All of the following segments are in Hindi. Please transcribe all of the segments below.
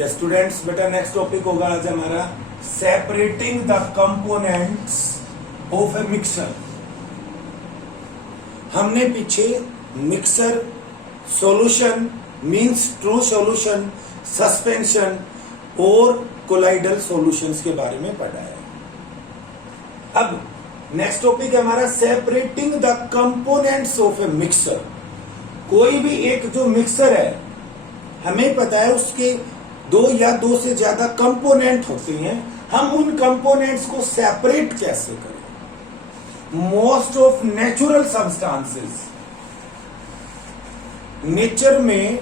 या स्टूडेंट्स बेटा नेक्स्ट टॉपिक होगा आज हमारा separating the components of A mixer. हमने पीछे mixer, solution means true solution, suspension और कोलाइडल सॉल्यूशंस के बारे में पढ़ा है। अब नेक्स्ट टॉपिक है हमारा separating the components of A mixer. कोई भी एक जो मिक्सर है हमें पता है उसके दो या दो से ज्यादा कंपोनेंट होते हैं, हम उन कंपोनेंट्स को सेपरेट कैसे करें। Most of natural substances, nature में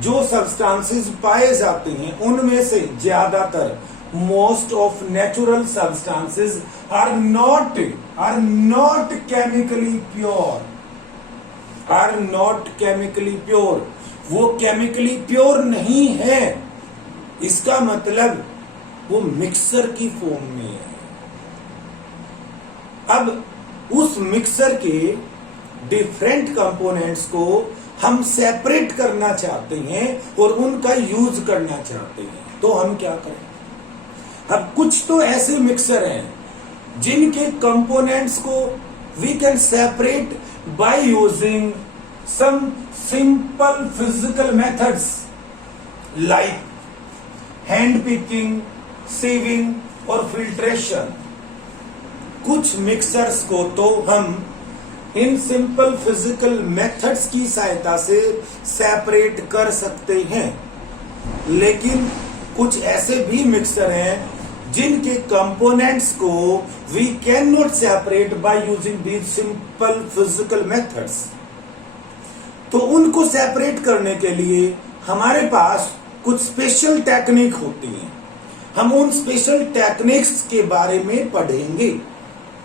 जो सब्सटेंसेस पाए जाते हैं उनमें से ज्यादातर most of natural substances are not chemically pure, are not chemically pure. वो केमिकली प्योर नहीं है, इसका मतलब वो मिक्सर की फॉर्म में है। अब उस मिक्सर के डिफरेंट कंपोनेंट्स को हम सेपरेट करना चाहते हैं और उनका यूज करना चाहते हैं, तो हम क्या करें। अब कुछ तो ऐसे मिक्सर हैं जिनके कंपोनेंट्स को we can separate by using some simple physical methods like hand picking, sieving और फिल्ट्रेशन। कुछ मिक्सर्स को तो हम इन सिंपल फिजिकल मेथड्स की सहायता से सेपरेट कर सकते हैं, लेकिन कुछ ऐसे भी मिक्सर हैं जिनके कंपोनेंट्स को we can not separate by using these simple physical methods. तो उनको सेपरेट करने के लिए हमारे पास कुछ स्पेशल टेक्निक होती हैं। हम उन स्पेशल टेक्निक्स के बारे में पढ़ेंगे।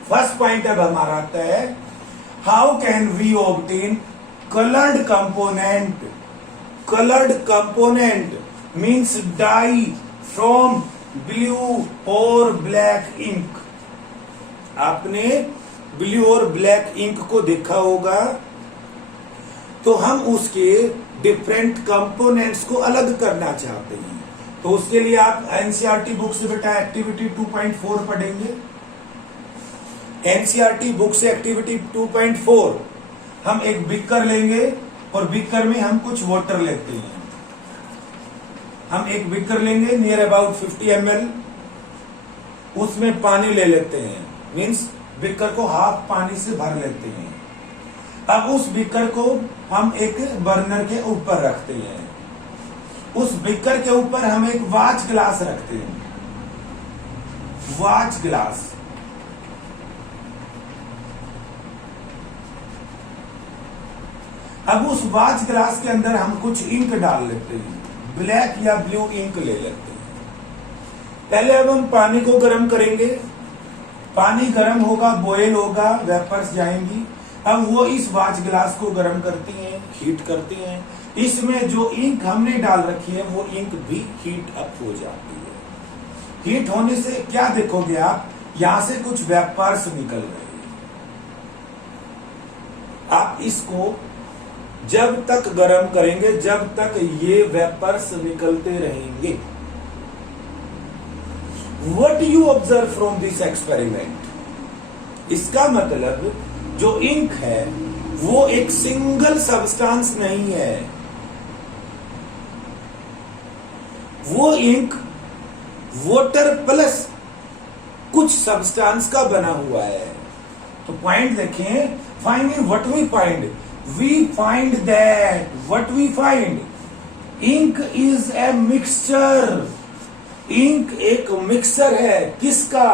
फर्स्ट पॉइंट अब हमारा आता है, how can we obtain coloured component. Coloured component means dye from blue और ब्लैक इंक। आपने ब्लू और ब्लैक इंक को देखा होगा, तो हम उसके डिफरेंट कंपोनेंट्स को अलग करना चाहते हैं। तो उसके लिए आप एनसीईआरटी बुक से बेटा एक्टिविटी 2.4 पढ़ेंगे। एनसीईआरटी बुक से एक्टिविटी 2.4 हम एक बीकर लेंगे और बीकर में हम कुछ वाटर लेते हैं। हम एक बीकर लेंगे नियर अबाउट 50 ml, उसमें पानी ले लेते हैं, मीन्स बीकर को हाफ पानी से भर लेते हैं। अब उस बीकर को हम एक बर्नर के ऊपर रखते हैं। उस बीकर के ऊपर हम एक वॉच ग्लास रखते हैं, वॉच ग्लास। अब उस वॉच ग्लास के अंदर हम कुछ इंक डाल लेते हैं, ब्लैक या ब्लू इंक ले लेते हैं। पहले अब हम पानी को गर्म करेंगे, पानी गर्म होगा, बॉयल होगा, वेपर्स जाएंगी। अब वो इस वॉच ग्लास को गर्म करती हैं, हीट करती हैं। इसमें जो इंक हमने डाल रखी है वो इंक भी हीट अप हो जाती है। हीट होने से क्या देखोगे आप, यहां से कुछ वेपर्स निकल रहे हैं। आप इसको जब तक गर्म करेंगे जब तक ये वेपर्स निकलते रहेंगे। What you observe from this experiment? इसका मतलब जो इंक है वो एक सिंगल सब्सटेंस नहीं है, वो इंक वाटर प्लस कुछ सब्सटेंस का बना हुआ है। तो पॉइंट देखें, finding what we find, we find that what we find ink is a mixture। Ink एक मिक्सर है, किसका,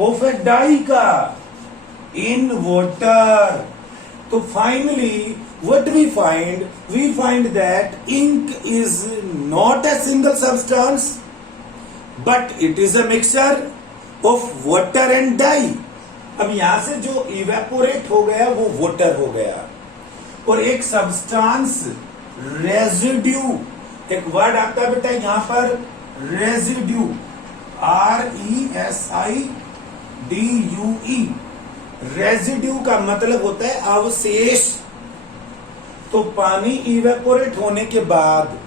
ऑफ ए डाई का, इन वाटर। तो finally what we find that ink is not a single substance but it is a mixture of water and dye। अब यहां से जो इवेपोरेट हो गया वो वाटर हो गया, और एक सब्सटेंस रेजिड्यू, एक वर्ड आता है बेटा यहां पर रेजिड्यू, RESIDUE। रेजिड्यू का मतलब होता है अवशेष। तो पानी इवेपोरेट होने के बाद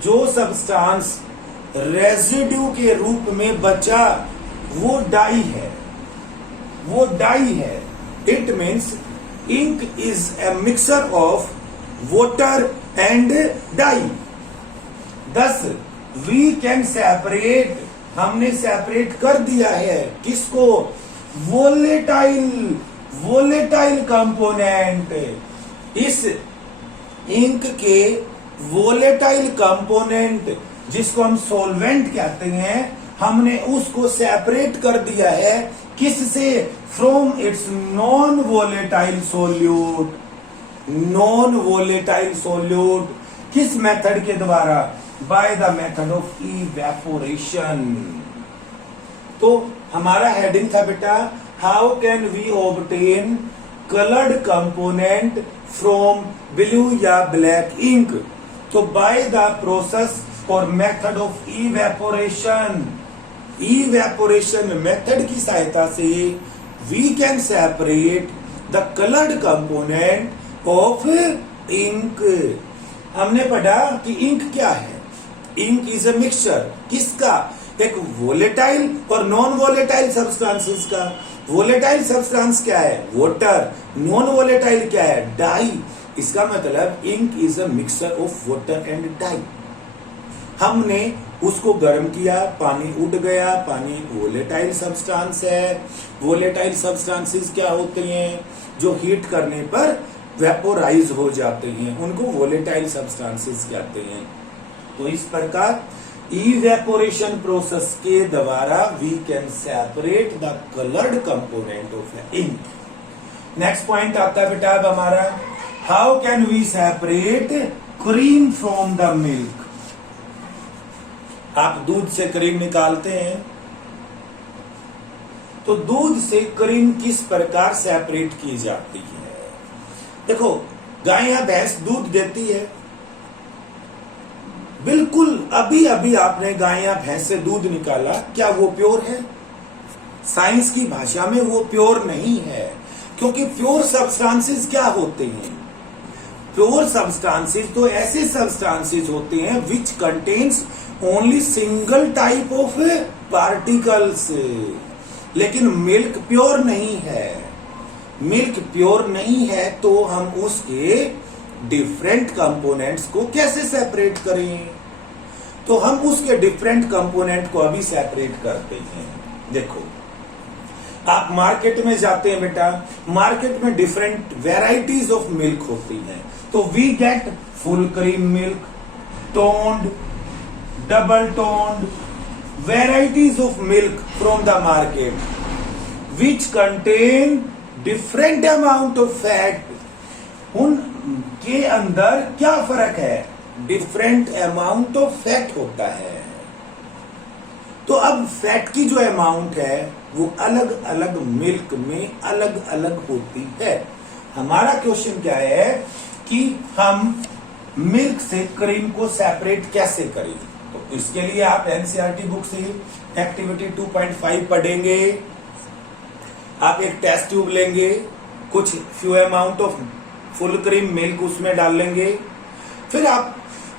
जो सब्सटेंस रेजिड्यू के रूप में बचा वो डाई है, वो डाई है। It means ink is a mixture of water and dye. Thus we can separate, हमने सेपरेट कर दिया है किसको? Volatile, volatile component. इस इंक के वोलेटाइल कंपोनेंट जिसको हम सॉल्वेंट कहते हैं, हमने उसको सेपरेट कर दिया है किससे? From its non volatile solute. Non volatile solute किस मेथड के द्वारा? By the method of evaporation. तो हमारा हेडिंग था बेटा, how can we obtain coloured component from blue या ब्लैक इंक? तो बाय द प्रोसेस और method of evaporation. Evaporation method की सहायता से we can separate the coloured component of ink. हमने पढ़ा कि इंक क्या है? इंक इज अ मिक्सचर किसका? एक वोलेटाइल और नॉन वोलेटाइल सब्सटेंसेस का। वोलेटाइल सब्सटेंस क्या है? वाटर। नॉन वोलेटाइल क्या है? डाई। इसका मतलब ink is a mixture of water and dye. हमने उसको गर्म किया, पानी उड़ गया। पानी वोलेटाइल सब्सटेंस है। वोलेटाइल सब्सटेंसेस क्या होते हैं? जो हीट करने पर वेपोराइज हो जाते हैं, उनको वोलेटाइल सब्सटेंसेस कहते हैं। तो इस प्रकार इवेपोरेशन प्रोसेस के द्वारा we can separate the coloured component of ink. Next point आता है बेटा अब हमारा, how can we separate cream from the milk? आप दूध से क्रीम निकालते हैं, तो दूध से क्रीम किस प्रकार सेपरेट की जाती है? देखो, गाय या भैंस दूध देती है, बिल्कुल अभी अभी आपने गाय या भैंस से दूध निकाला, क्या वो प्योर है? साइंस की भाषा में वो प्योर नहीं है, क्योंकि प्योर सब्सटेंसेस क्या होते हैं? प्योर सब्सटेंसेस तो ऐसे सब्सटेंसेस होते हैं which contains only single type of particles. लेकिन मिल्क प्योर नहीं है। मिल्क प्योर नहीं है तो हम उसके डिफरेंट कंपोनेंट्स को कैसे सेपरेट करें? तो हम उसके डिफरेंट कंपोनेंट को अभी सेपरेट करते हैं। देखो, आप मार्केट में जाते हैं बेटा, मार्केट में डिफरेंट वेराइटीज ऑफ मिल्क होती हैं। तो we get full cream milk, toned, double toned, varieties of milk from the market which contain different amount of fat. उनके अंदर क्या फर्क है? डिफरेंट अमाउंट ऑफ फैट होता है। तो अब फैट की जो अमाउंट है वो अलग अलग मिल्क में अलग अलग होती है। हमारा क्वेश्चन क्या है कि हम मिल्क से क्रीम को सेपरेट कैसे करें? तो इसके लिए आप एनसीईआरटी बुक से एक्टिविटी 2.5 पढ़ेंगे। आप एक टेस्ट ट्यूब लेंगे, कुछ few amount of full cream milk उसमें डाल लेंगे, फिर आप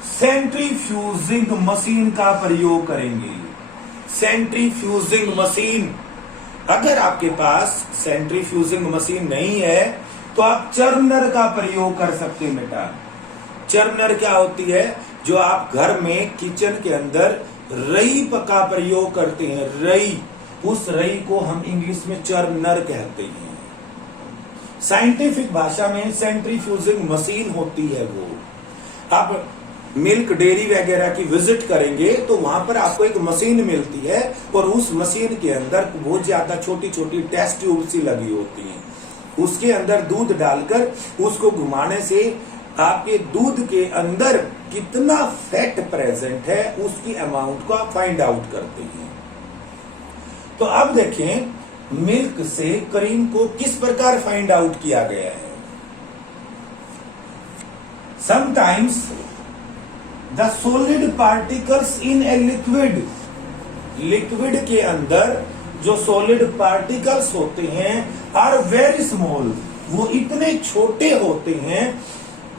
सेंट्रीफ्यूजिंग मशीन का प्रयोग करेंगे। सेंट्रीफ्यूजिंग मशीन, अगर आपके पास सेंट्रीफ्यूजिंग मशीन नहीं है तो आप चर्नर का प्रयोग कर सकते हैं बेटा। चर्नर क्या होती है? जो आप घर में किचन के अंदर रई का प्रयोग करते हैं, रई, उस रई को हम इंग्लिश में चर्नर कहते हैं। साइंटिफिक भाषा में सेंट्रीफ्यूजिंग मशीन होती है वो। आप मिल्क डेयरी वगैरह की विजिट करेंगे तो वहां पर आपको एक मशीन मिलती है और उस मशीन के अंदर बहुत ज्यादा छोटी छोटी टेस्ट ट्यूब सी लगी होती हैं। उसके अंदर दूध डालकर उसको घुमाने से आपके दूध के अंदर कितना फैट प्रेजेंट है उसकी अमाउंट को आप फाइंड आउट करते हैं। तो अब देखें, मिल्क से क्रीम को किस प्रकार फाइंड आउट किया गया है। Sometimes the solid particles in a liquid, liquid के अंदर जो सॉलिड पार्टिकल्स होते हैं आर वेरी स्मॉल, वो इतने छोटे होते हैं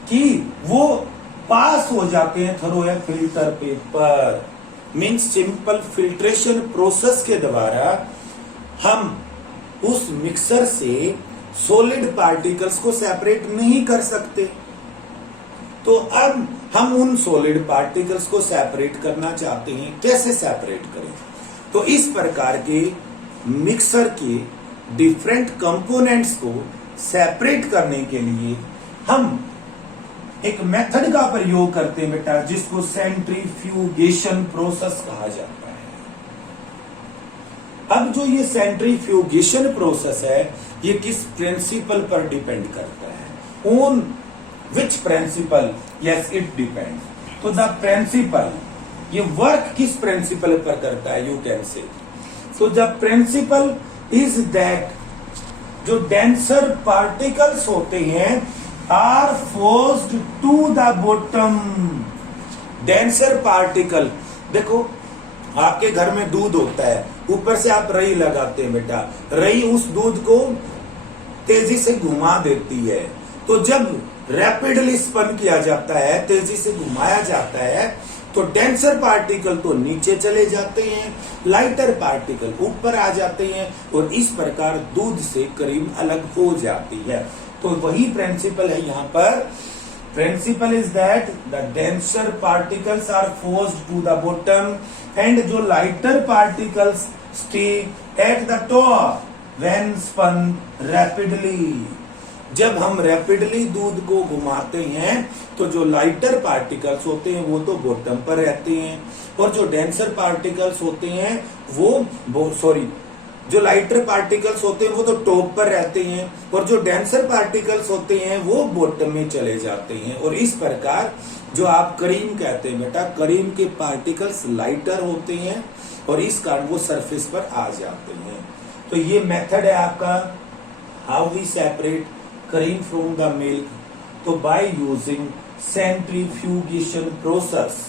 कि वो पास हो जाते हैं through a filter paper. Means simple filtration process के द्वारा हम उस मिक्सर से सॉलिड पार्टिकल्स को सेपरेट नहीं कर सकते। तो अब हम उन सॉलिड पार्टिकल्स को सेपरेट करना चाहते हैं। कैसे सेपरेट करें? तो इस प्रकार के मिक्सर के डिफरेंट कंपोनेंट्स को सेपरेट करने के लिए हम एक मेथड का प्रयोग करते हैं बेटा, जिसको सेंट्रीफ्यूगेशन प्रोसेस कहा जाता है। अब जो ये सेंट्रीफ्यूगेशन प्रोसेस है, ये किस प्रिंसिपल पर डिपेंड करता है? On which principle? Yes, it depend. तो द प्रिंसिपल, ये वर्क किस प्रिंसिपल पर करता है? You can say. So the principle is that जो डेंसर पार्टिकल्स होते हैं are forced to the bottom. Denser particle, देखो आपके घर में दूध होता है, ऊपर से आप रई लगाते हैं बेटा, रई उस दूध को तेजी से घुमा देती है। तो जब रैपिडली स्पन किया जाता है, तेजी से घुमाया जाता है, तो डेंसर पार्टिकल तो नीचे चले जाते हैं, लाइटर पार्टिकल ऊपर आ जाते हैं, और इस प्रकार दूध से क्रीम अलग हो जाती है। तो वही प्रिंसिपल है यहाँ पर। Principle is that the denser particles are forced to the bottom and जो lighter particles stay at the top when spun rapidly. जब हम रैपिडली दूध को घुमाते हैं तो जो लाइटर पार्टिकल्स होते हैं वो तो बॉटम पर रहते हैं, और जो डेंसर पार्टिकल्स होते हैं जो लाइटर पार्टिकल्स होते हैं वो तो टॉप पर रहते हैं, और जो डेंसर पार्टिकल्स होते हैं वो बॉटम में चले जाते हैं। और इस प्रकार जो आप क्रीम कहते हैं बेटा, क्रीम के पार्टिकल्स लाइटर होते हैं और इस कारण वो सरफेस पर आ जाते हैं। तो ये मेथड है आपका, how we separate cream from the milk. तो बाय यूजिंग सेंट्रीफ्यूगेशन प्रोसेस।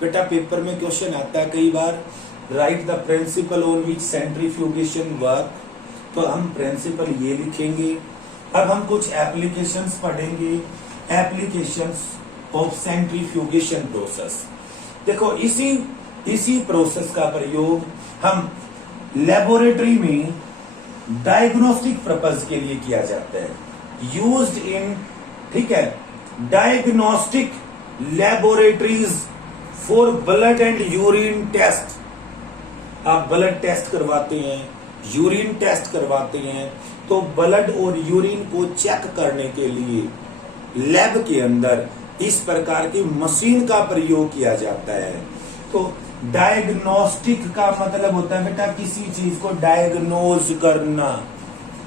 बेटा पेपर में क्वेश्चन आता है कई बार, write the principle on which centrifugation work. तो हम प्रिंसिपल ये लिखेंगे। अब हम कुछ एप्लीकेशंस पढ़ेंगे, एप्लीकेशंस ऑफ सेंट्रीफ्यूगेशन प्रोसेस। देखो इसी प्रोसेस का प्रयोग हम लेबोरेटरी में डायग्नोस्टिक पर्पज के लिए किया जाता है। यूज्ड इन, ठीक है, diagnostic laboratories for blood and urine test. आप ब्लड टेस्ट करवाते हैं, यूरिन टेस्ट करवाते हैं, तो ब्लड और यूरिन को चेक करने के लिए लैब के अंदर इस प्रकार की मशीन का प्रयोग किया जाता है। तो डायग्नोस्टिक का मतलब होता है बेटा किसी चीज को डायग्नोज करना,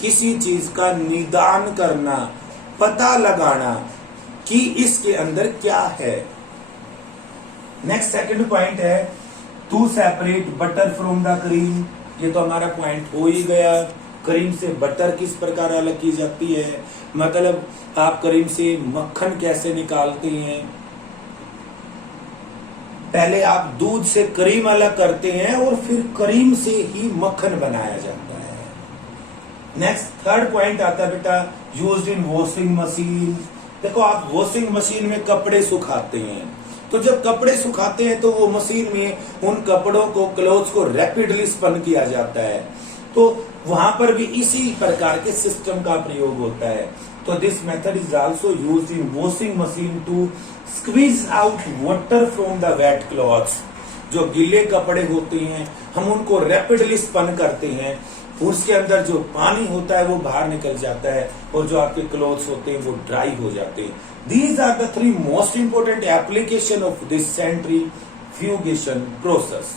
किसी चीज का निदान करना, पता लगाना कि इसके अंदर क्या है। नेक्स्ट सेकंड पॉइंट है to separate butter from the cream. ये तो हमारा पॉइंट हो ही गया, क्रीम से बटर किस प्रकार अलग की जाती है, मतलब आप क्रीम से मक्खन कैसे निकालते हैं। पहले आप दूध से क्रीम अलग करते हैं और फिर क्रीम से ही मक्खन बनाया जाता है। नेक्स्ट थर्ड पॉइंट आता है बेटा यूज्ड इन वॉशिंग मशीन। देखो आप वॉशिंग मशीन में कपड़े सुखाते हैं, तो जब कपड़े सुखाते हैं तो वो मशीन में उन कपड़ों को, क्लोथ्स को रैपिडली स्पन किया जाता है, तो वहां पर भी इसी प्रकार के सिस्टम का प्रयोग होता है। तो this method is also used in washing machine to squeeze out water from the wet clothes. जो गीले कपड़े होते हैं हम उनको रैपिडली स्पन करते हैं, उसके अंदर जो पानी होता है वो बाहर निकल जाता है और जो आपके क्लोथ्स होते हैं वो ड्राई हो जाते हैं। These are the three most important application of this centrifugation process.